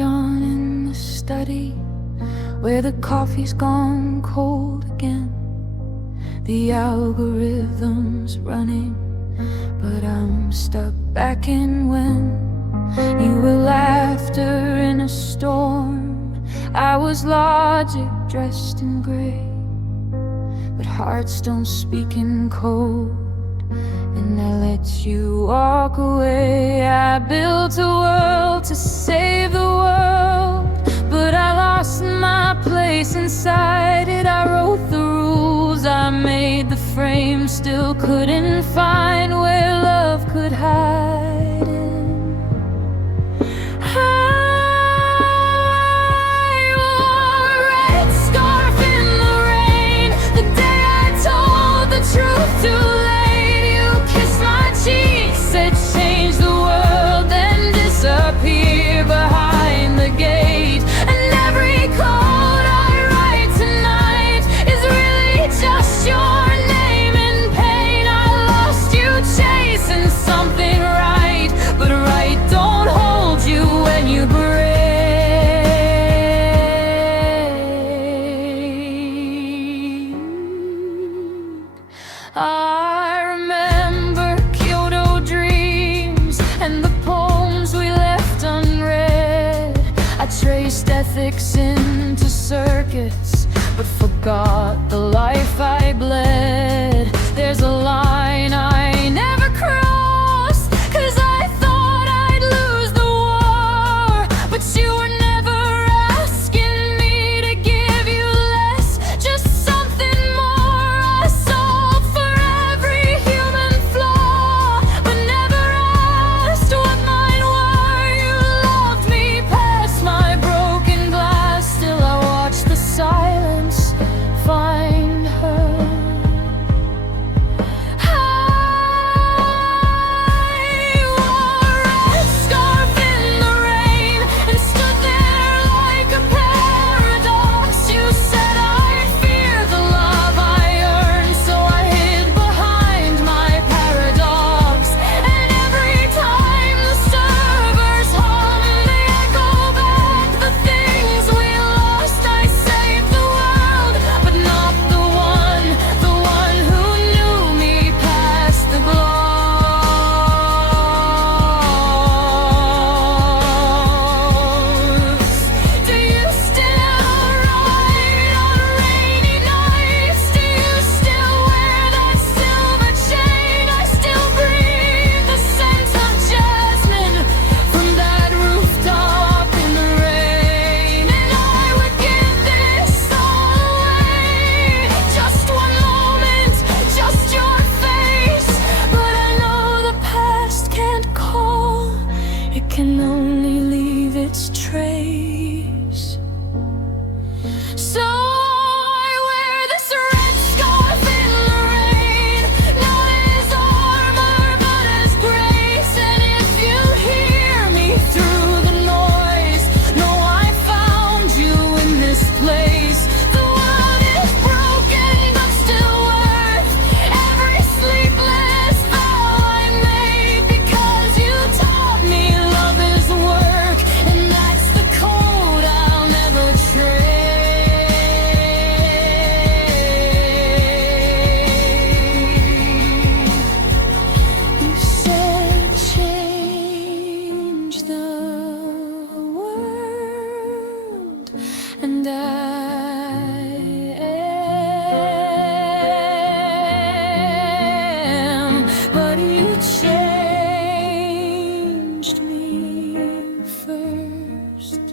light on in the study, where the coffee's gone cold again. The algorithm's running, but I'm stuck back in when you were laughter in a storm. I was logic dressed in gray, but hearts don't speak in code, and I let you walk away. I built a world to save the world, but I lost my place inside it. I wrote the rules, I made the frame, still couldn't find where love could hide in. I wore a red scarf in the rain the day I told the truth too late. You kissed my cheek, said change the world, then disappear behind the gate. And every code I write tonight is really just your name in pain. I lost you chasing something right, but right don't hold you when you break. I remember Kyoto dreams and the poems we left unread. I traced ethics into circuits, but forgot the life I bled. There's a line I never crossed, 'cause I thought I'd lose the war. But you were never asking me to give you less, just something more. I solved for every human flaw, but never asked what mine were. You loved me past my broken glass, still I watch the silence find her. I wore a red scarf in the rain and stood there like a paradox. You said I'd fear the love I earned, so I hid behind my paradox. And every time the servers hum, they echo back the things we lost. I saved the world, but not the one who knew me past the gloss. Do you still ride on rainy nights? Do you still wear that silver chain? I still breathe the scent of jasmine from that rooftop in the rain. And I would give this all away, just one moment, just your face. But I know the past can't call, it can only leave its trace. So I wear this red scarf in the rain, not as armor but as grace. And if you hear me through the noise, know I found you in this place. The world is broken but still worth every sleepless vow I made, because you taught me love is work, and that's the code I'll never trade. You said change the world, and I am, but you changed me first.